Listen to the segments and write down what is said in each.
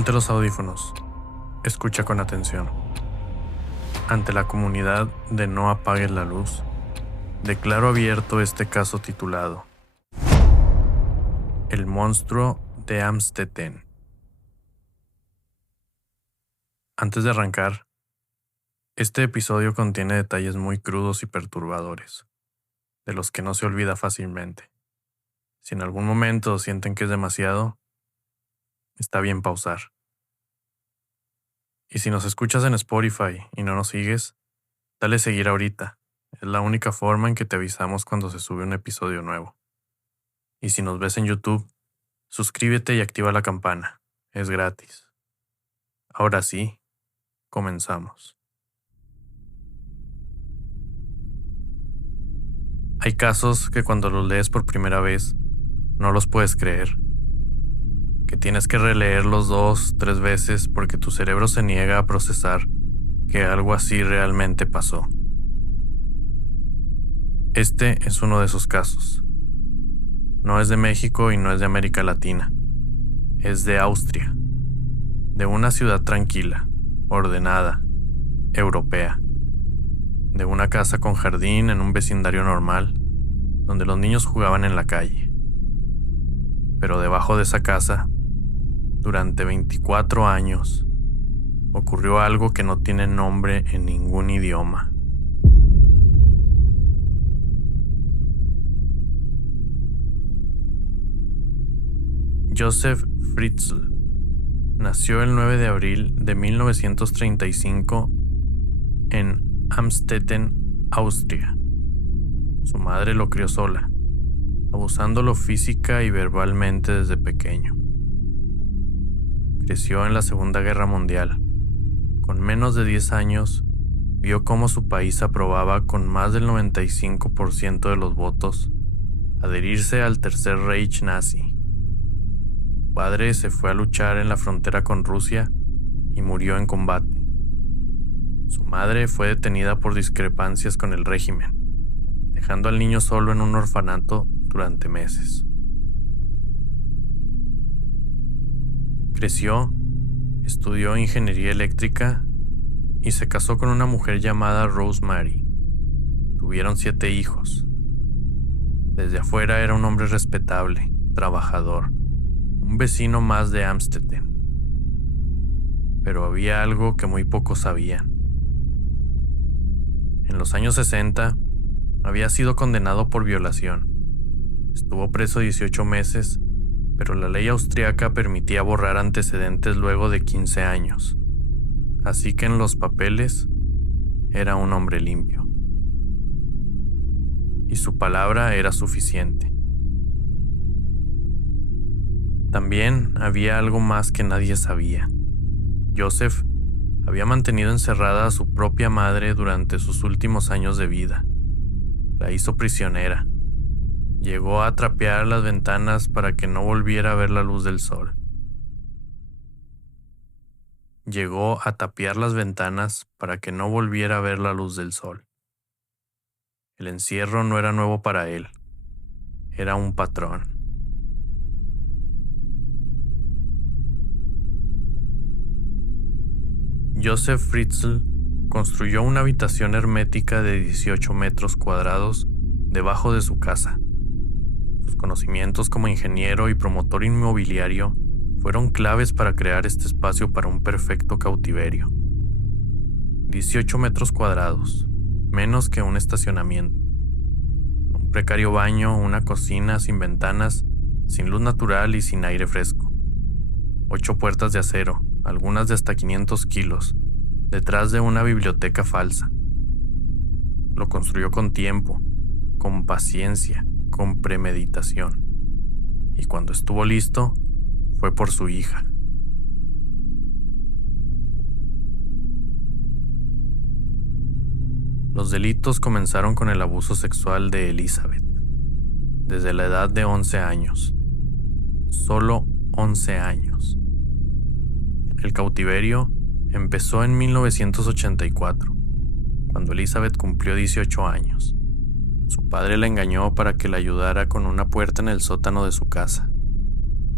Ponte los audífonos. Escucha con atención. Ante la comunidad de No Apagues la Luz, declaro abierto este caso titulado El monstruo de Amstetten. Antes de arrancar, este episodio contiene detalles muy crudos y perturbadores, de los que no se olvida fácilmente. Si en algún momento sienten que es demasiado, está bien pausar. Y si nos escuchas en Spotify y no nos sigues, dale seguir ahorita. Es la única forma en que te avisamos cuando se sube un episodio nuevo. Y si nos ves en YouTube, suscríbete y activa la campana. Es gratis. Ahora sí, comenzamos. Hay casos que cuando los lees por primera vez, no los puedes creer. Que tienes que releerlos 2, 3 veces porque tu cerebro se niega a procesar que algo así realmente pasó. Este es uno de esos casos. No es de México y no es de América Latina. Es de Austria. De una ciudad tranquila, ordenada, europea. De una casa con jardín en un vecindario normal, donde los niños jugaban en la calle. Pero debajo de esa casa, durante 24 años, ocurrió algo que no tiene nombre en ningún idioma. Josef Fritzl nació el 9 de abril de 1935 en Amstetten, Austria. Su madre lo crió sola, abusándolo física y verbalmente desde pequeño. Creció en la Segunda Guerra Mundial. Con menos de 10 años, vio cómo su país aprobaba con más del 95% de los votos adherirse al Tercer Reich nazi. Su padre se fue a luchar en la frontera con Rusia y murió en combate. Su madre fue detenida por discrepancias con el régimen, dejando al niño solo en un orfanato durante meses. Creció, estudió ingeniería eléctrica y se casó con una mujer llamada Rosemary. Tuvieron 7 hijos. Desde afuera era un hombre respetable, trabajador, un vecino más de Amstetten. Pero había algo que muy pocos sabían. En los años 60, había sido condenado por violación. Estuvo preso 18 meses, pero la ley austriaca permitía borrar antecedentes luego de 15 años. Así que en los papeles era un hombre limpio. Y su palabra era suficiente. También había algo más que nadie sabía. Josef había mantenido encerrada a su propia madre durante sus últimos años de vida. La hizo prisionera. Llegó a trapear las ventanas para que no volviera a ver la luz del sol. Llegó a tapiar las ventanas para que no volviera a ver la luz del sol. El encierro no era nuevo para él. Era un patrón. Josef Fritzl construyó una habitación hermética de 18 metros cuadrados debajo de su casa. Sus conocimientos como ingeniero y promotor inmobiliario fueron claves para crear este espacio para un perfecto cautiverio. 18 metros cuadrados, menos que un estacionamiento. Un precario baño, una cocina sin ventanas, sin luz natural y sin aire fresco. 8 puertas de acero, algunas de hasta 500 kilos, detrás de una biblioteca falsa. Lo construyó con tiempo, con paciencia, con premeditación. Y cuando estuvo listo, fue por su hija. Los delitos comenzaron con el abuso sexual de Elizabeth, desde la edad de 11 años. Solo 11 años. El cautiverio empezó en 1984, cuando Elizabeth cumplió 18 años. Su padre la engañó para que la ayudara con una puerta en el sótano de su casa,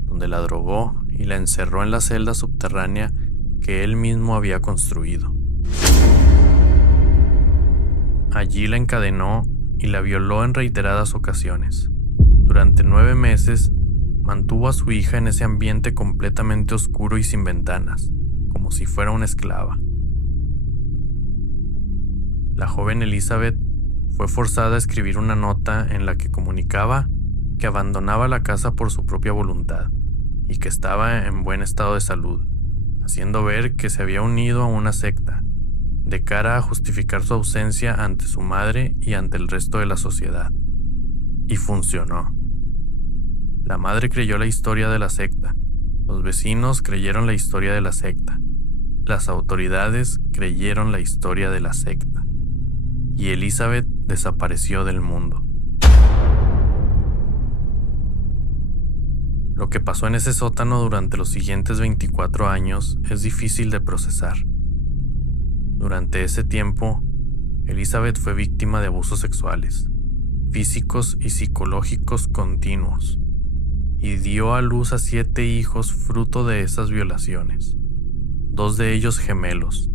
donde la drogó y la encerró en la celda subterránea que él mismo había construido. Allí la encadenó y la violó en reiteradas ocasiones. Durante 9 meses mantuvo a su hija en ese ambiente completamente oscuro y sin ventanas, como si fuera una esclava. La joven Elizabeth fue forzada a escribir una nota en la que comunicaba que abandonaba la casa por su propia voluntad y que estaba en buen estado de salud, haciendo ver que se había unido a una secta, de cara a justificar su ausencia ante su madre y ante el resto de la sociedad. Y funcionó. La madre creyó la historia de la secta, los vecinos creyeron la historia de la secta, las autoridades creyeron la historia de la secta, y Elizabeth desapareció del mundo. Lo que pasó en ese sótano durante los siguientes 24 años es difícil de procesar. Durante ese tiempo, Elizabeth fue víctima de abusos sexuales, físicos y psicológicos continuos, y dio a luz a 7 hijos fruto de esas violaciones, 2 de ellos gemelos,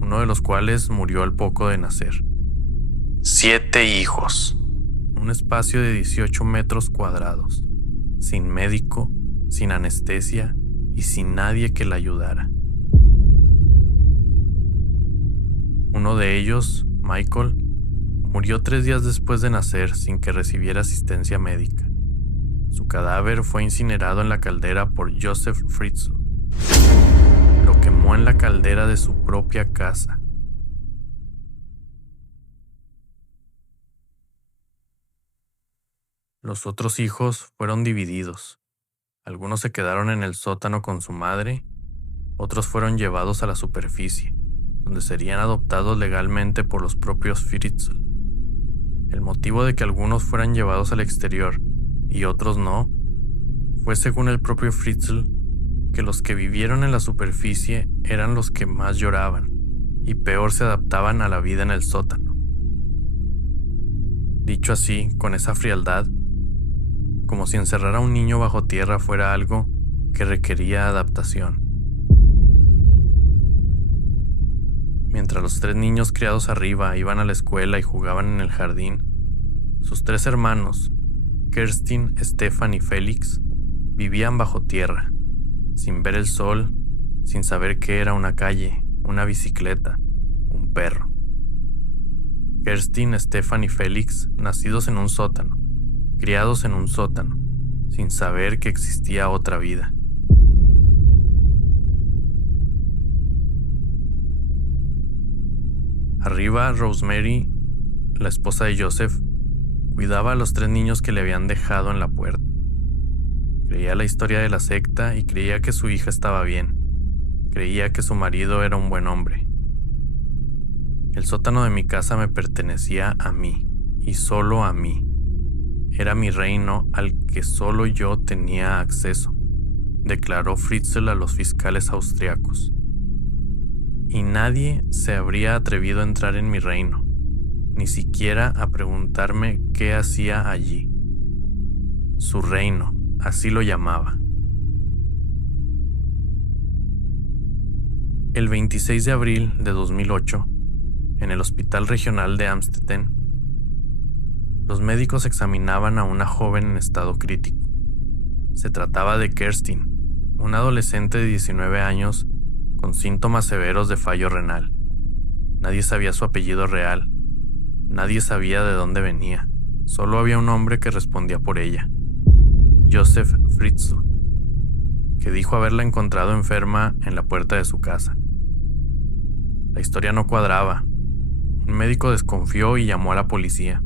uno de los cuales murió al poco de nacer. 7 hijos, un espacio de 18 metros cuadrados, sin médico, sin anestesia y sin nadie que la ayudara. Uno de ellos, Michael, murió 3 días después de nacer sin que recibiera asistencia médica. Su cadáver fue incinerado en la caldera por Joseph Fritzl. Lo quemó en la caldera de su propia casa. Los otros hijos fueron divididos. Algunos se quedaron en el sótano con su madre, otros fueron llevados a la superficie, donde serían adoptados legalmente por los propios Fritzl. El motivo de que algunos fueran llevados al exterior y otros no, fue según el propio Fritzl, que los que vivieron en la superficie eran los que más lloraban y peor se adaptaban a la vida en el sótano. Dicho así, con esa frialdad, como si encerrar a un niño bajo tierra fuera algo que requería adaptación. Mientras los 3 niños criados arriba iban a la escuela y jugaban en el jardín, sus 3 hermanos, Kerstin, Stefan y Félix, vivían bajo tierra, sin ver el sol, sin saber qué era una calle, una bicicleta, un perro. Kerstin, Stefan y Félix, nacidos en un sótano, criados en un sótano, sin saber que existía otra vida. Arriba, Rosemary, la esposa de Joseph, cuidaba a los 3 niños que le habían dejado en la puerta. Creía la historia de la secta y creía que su hija estaba bien. Creía que su marido era un buen hombre. El sótano de mi casa me pertenecía a mí, y solo a mí. Era mi reino al que solo yo tenía acceso, declaró Fritzl a los fiscales austriacos. Y nadie se habría atrevido a entrar en mi reino, ni siquiera a preguntarme qué hacía allí. Su reino, así lo llamaba. El 26 de abril de 2008, en el Hospital Regional de Amstetten, los médicos examinaban a una joven en estado crítico. Se trataba de Kerstin, una adolescente de 19 años con síntomas severos de fallo renal. Nadie sabía su apellido real. Nadie sabía de dónde venía. Solo había un hombre que respondía por ella, Joseph Fritzl, que dijo haberla encontrado enferma en la puerta de su casa. La historia no cuadraba. Un médico desconfió y llamó a la policía.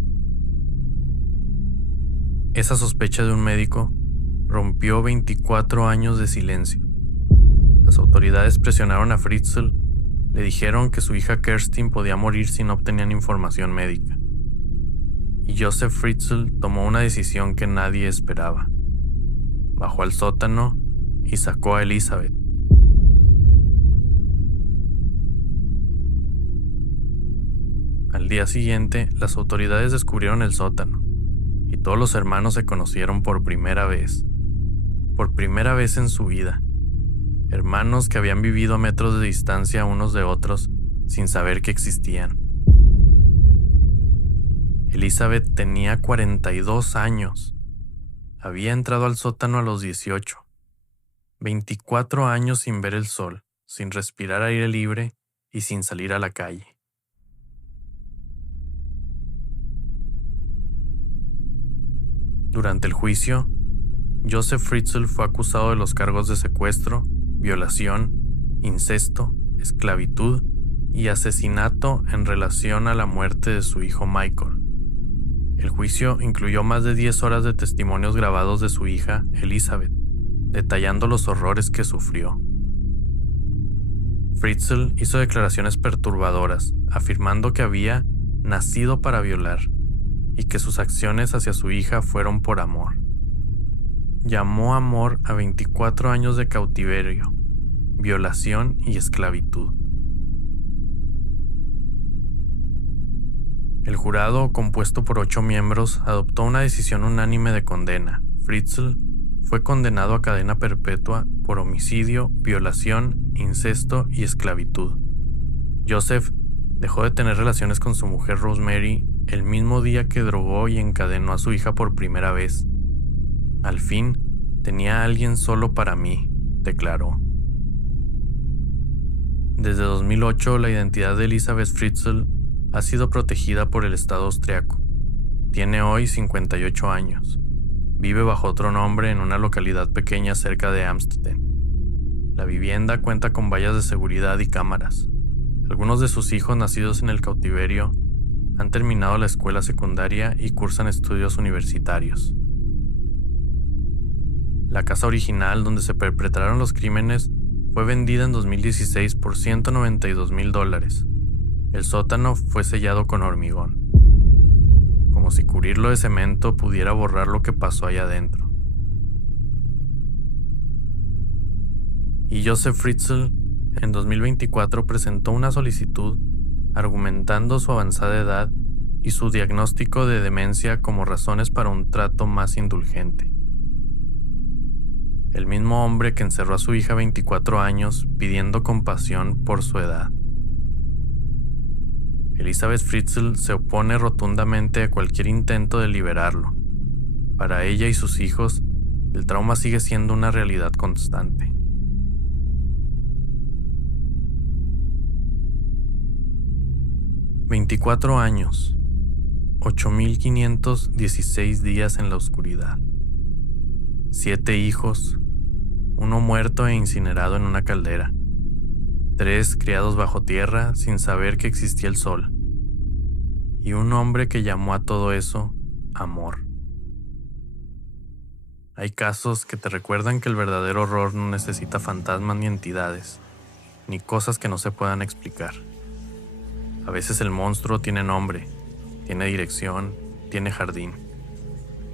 Esa sospecha de un médico rompió 24 años de silencio. Las autoridades presionaron a Fritzl, le dijeron que su hija Kerstin podía morir si no obtenían información médica. Y Joseph Fritzl tomó una decisión que nadie esperaba. Bajó al sótano y sacó a Elizabeth. Al día siguiente, las autoridades descubrieron el sótano y todos los hermanos se conocieron por primera vez. por primera vez en su vida. Hermanos que habían vivido a metros de distancia unos de otros sin saber que existían. Elizabeth tenía 42 años. Había entrado al sótano a los 18. 24 años sin ver el sol, sin respirar aire libre y sin salir a la calle. Durante el juicio, Joseph Fritzl fue acusado de los cargos de secuestro, violación, incesto, esclavitud y asesinato en relación a la muerte de su hijo Michael. El juicio incluyó más de 10 horas de testimonios grabados de su hija, Elizabeth, detallando los horrores que sufrió. Fritzl hizo declaraciones perturbadoras, afirmando que había nacido para violar y que sus acciones hacia su hija fueron por amor. Llamó amor a 24 años de cautiverio, violación y esclavitud. El jurado, compuesto por 8 miembros, adoptó una decisión unánime de condena. Fritzl fue condenado a cadena perpetua por homicidio, violación, incesto y esclavitud. Joseph dejó de tener relaciones con su mujer Rosemary el mismo día que drogó y encadenó a su hija por primera vez. Al fin, tenía a alguien solo para mí, declaró. Desde 2008, la identidad de Elizabeth Fritzl ha sido protegida por el Estado austriaco. Tiene hoy 58 años. Vive bajo otro nombre en una localidad pequeña cerca de Amstetten. La vivienda cuenta con vallas de seguridad y cámaras. Algunos de sus hijos nacidos en el cautiverio han terminado la escuela secundaria y cursan estudios universitarios. La casa original donde se perpetraron los crímenes fue vendida en 2016 por $192,000. El sótano fue sellado con hormigón, como si cubrirlo de cemento pudiera borrar lo que pasó allá adentro. Y Joseph Fritzl en 2024 presentó una solicitud argumentando su avanzada edad y su diagnóstico de demencia como razones para un trato más indulgente. El mismo hombre que encerró a su hija 24 años pidiendo compasión por su edad. Elizabeth Fritzl se opone rotundamente a cualquier intento de liberarlo. Para ella y sus hijos, el trauma sigue siendo una realidad constante. «24 años, 8,516 días en la oscuridad. 7 hijos, uno muerto e incinerado en una caldera. 3 criados bajo tierra sin saber que existía el sol. Y un hombre que llamó a todo eso amor». Hay casos que te recuerdan que el verdadero horror no necesita fantasmas ni entidades, ni cosas que no se puedan explicar. A veces el monstruo tiene nombre, tiene dirección, tiene jardín,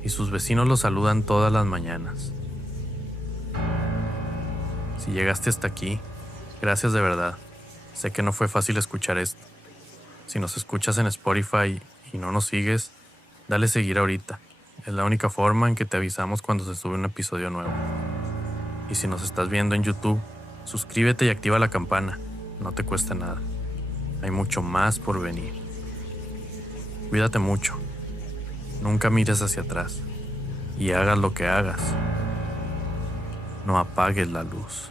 y sus vecinos lo saludan todas las mañanas. Si llegaste hasta aquí, gracias de verdad. Sé que no fue fácil escuchar esto. Si nos escuchas en Spotify y no nos sigues, dale seguir ahorita. Es la única forma en que te avisamos cuando se sube un episodio nuevo. Y si nos estás viendo en YouTube, suscríbete y activa la campana. No te cuesta nada. Hay mucho más por venir. Cuídate mucho. Nunca mires hacia atrás. Y hagas lo que hagas, no apagues la luz.